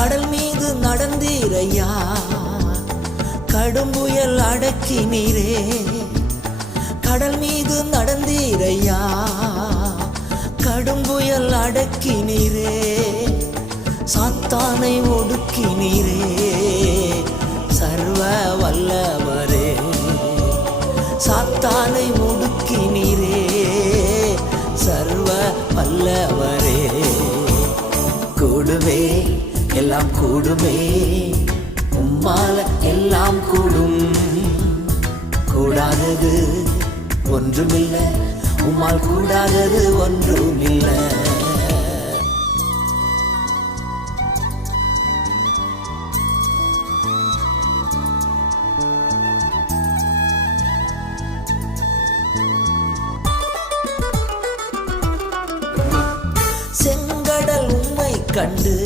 கடல் மீது நடந்தீரையா, கடும் புயல் அடக்கினீரே. கடல் மீது நடந்தீரையா, கடும் புயல் அடக்கினீரே. சாத்தானை ஒடுக்கினீரே, சர்வ வல்லவரே. சாத்தானை ஒடுக்கினீரே, சர்வ வல்லவரே. கூடுவே எல்லாம் கூடுமே, உம்மால எல்லாம் கூடும். கூடாதது ஒன்றுமில்லை, உம்மால் கூடாதது ஒன்றுமில்லை. செங்கடல் உம்மை கண்டு